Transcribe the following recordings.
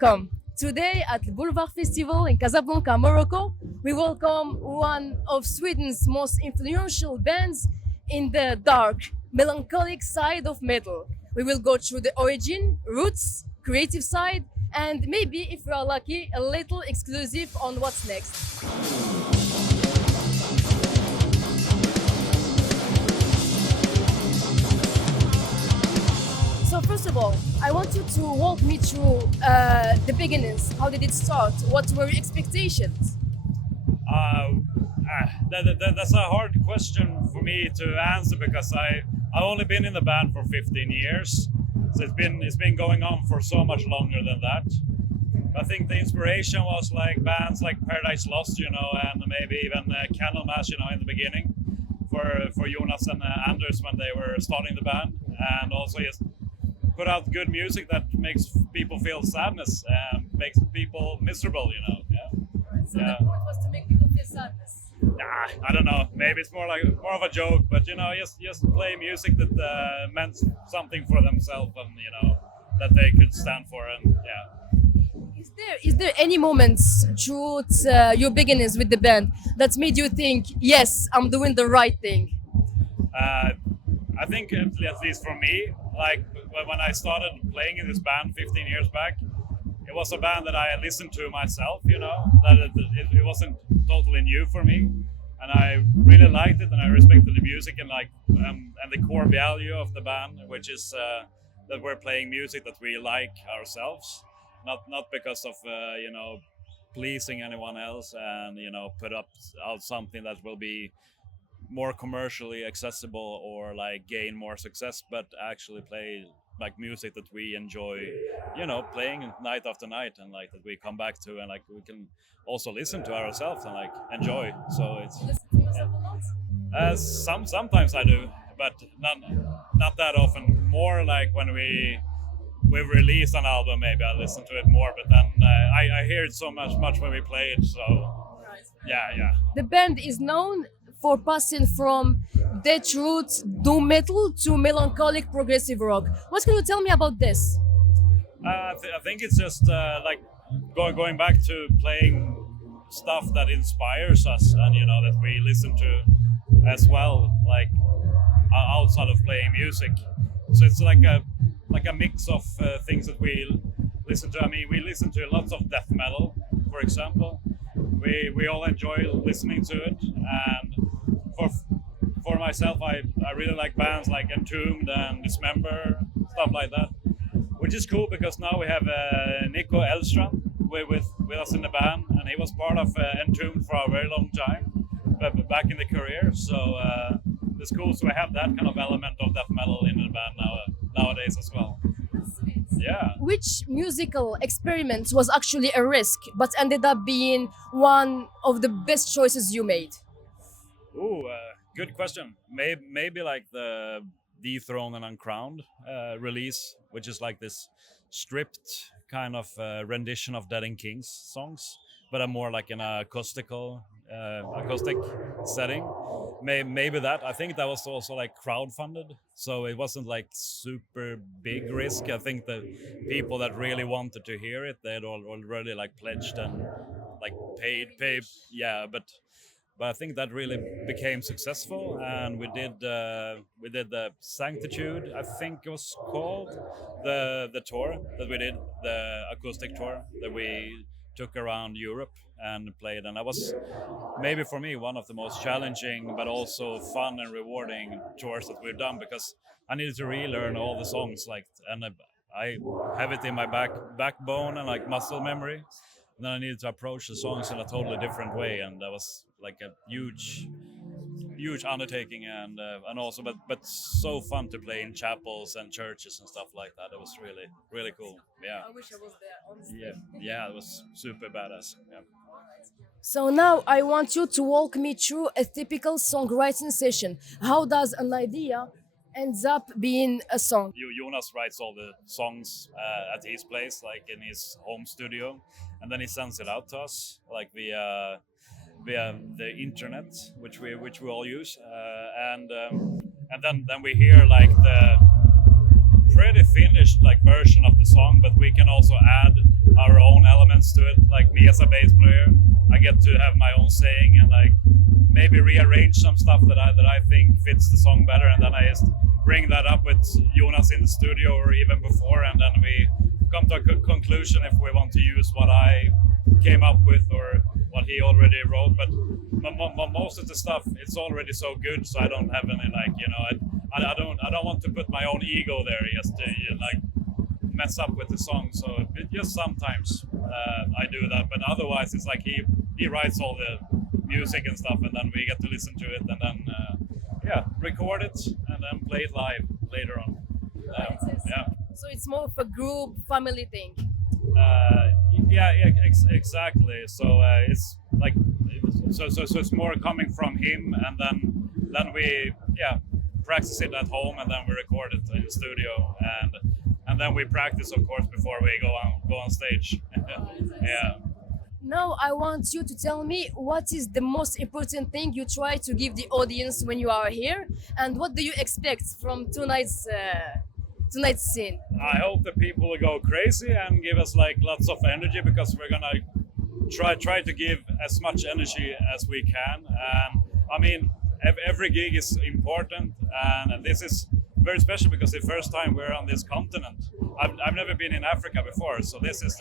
welcome. Today at the Boulevard Festival in Casablanca, Morocco, we welcome one of Sweden's most influential bands in the dark, melancholic side of metal. We will go through the origin, roots, creative side, and maybe, if we are lucky, a little exclusive on what's next. So first of all, I want you to walk me through the beginnings. How did it start? What were your expectations? That's a hard question for me to answer because I've only been in the band for 15 years, so it's been going on for so much longer than that. I think the inspiration was like bands like Paradise Lost, and maybe even Candlemass, in the beginning for Jonas and Anders when they were starting the band, and also just put out good music that makes people feel sadness and makes people miserable, Yeah. So the point was to make people feel sadness. I don't know. Maybe it's more of a joke, but just play music that meant something for themselves and that they could stand for, and yeah. Is there any moments throughout your beginnings with the band that made you think, yes, I'm doing the right thing? I think at least for me, like when I started playing in this band 15 years back, it was a band that I listened to myself, that it wasn't totally new for me, and I really liked it, and I respected the music and and the core value of the band, which is that we're playing music that we like ourselves, not because of pleasing anyone else and put out something that will be more commercially accessible or like gain more success, but actually play like music that we enjoy, playing night after night, and like that we come back to, and like we can also listen to ourselves and like enjoy. So it's sometimes I do, but not that often. More like when we release an album, maybe I listen to it more, but then I hear it so much when we play it. So yeah. The band is known for passing from death roots, doom metal to melancholic progressive rock. What can you tell me about this? I think it's just like going back to playing stuff that inspires us, and that we listen to as well, like outside of playing music. So it's like a mix of things that we listen to. I mean, we listen to lots of death metal, for example. We all enjoy listening to it, and for myself, I really like bands like Entombed and Dismember, stuff like that, which is cool because now we have Nico Elstrand with us in the band, and he was part of Entombed for a very long time, back in the career. So it's cool. So we have that kind of element of death metal in the band nowadays as well. Yeah. Which musical experiment was actually a risk, but ended up being one of the best choices you made? Good question. Maybe like the Dethroned and Uncrowned release, which is like this stripped kind of rendition of Dead and Kings songs, but a more like an acoustic setting. Maybe that. I think that was also like crowdfunded, so it wasn't like super big risk. I think the people that really wanted to hear it, they'd already like pledged and like paid. Yeah, but I think that really became successful, and we did the Sanctitude, I think it was called, the tour that we did, the acoustic tour that we took around Europe and played, and that was maybe for me one of the most challenging but also fun and rewarding tours that we've done, because I needed to relearn all the songs, and I have it in my backbone and like muscle memory. And then I needed to approach the songs in a totally different way, and that was like a huge undertaking, and also but so fun to play in chapels and churches and stuff like that. It was really cool. Yeah. I wish I was there, honestly. Yeah, it was super badass. Yeah. So now I want you to walk me through a typical songwriting session. How does an idea ends up being a song? Jonas writes all the songs at his place, like in his home studio, and then he sends it out to us, like via the internet, which we all use, and then we hear like the pretty finished like version of the song, but we can also add our parts to it. Like me as a bass player, I get to have my own saying and like maybe rearrange some stuff that I think fits the song better, and then I just bring that up with Jonas in the studio or even before, and then we come to a conclusion if we want to use what I came up with or what he already wrote. But most of the stuff, it's already so good, so I don't have any like, you know, I don't want to put my own ego there just to like mess up with the song. So just sometimes I do that, but otherwise it's like he writes all the music and stuff, and then we get to listen to it, and then record it and then play it live later on. Yeah. So it's more of a group family thing. Exactly. So it's like so it's more coming from him, and then we practice it at home, and then we record it in the studio, and then we practice, of course, before we go on stage. Yeah. Now I want you to tell me what is the most important thing you try to give the audience when you are here, and what do you expect from tonight's scene? I hope that people will go crazy and give us like lots of energy, because we're gonna try to give as much energy as we can. And I mean, every gig is important, and this is very special because the first time we're on this continent. I've never been in Africa before, so this is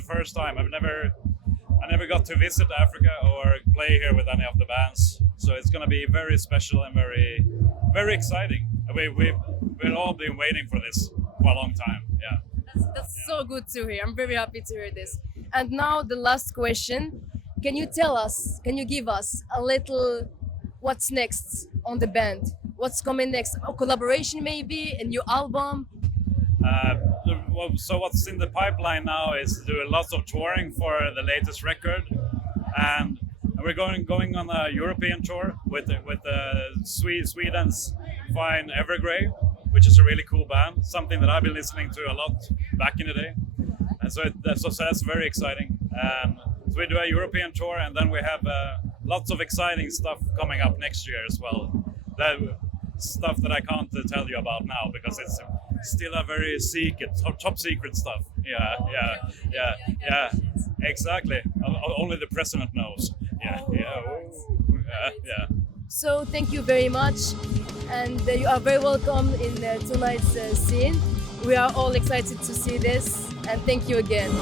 the first time. I never got to visit Africa or play here with any of the bands, so it's gonna be very special and very, very exciting. We've all been waiting for this for a long time. Yeah. That's so good to hear. I'm very happy to hear this. And now the last question. Can you give us a little what's next on the band? What's coming next? A collaboration maybe? A new album? So what's in the pipeline now is to do lots of touring for the latest record, and we're going on a European tour with Sweden's fine Evergrey, which is a really cool band, something that I've been listening to a lot back in the day, and so that's very exciting. So we do a European tour, and then we have lots of exciting stuff coming up next year as well. That stuff that I can't tell you about now because it's still a very top secret stuff. Yeah, exactly. Only the president knows. Yeah. So thank you very much, and you are very welcome in tonight's scene. We are all excited to see this, and thank you again.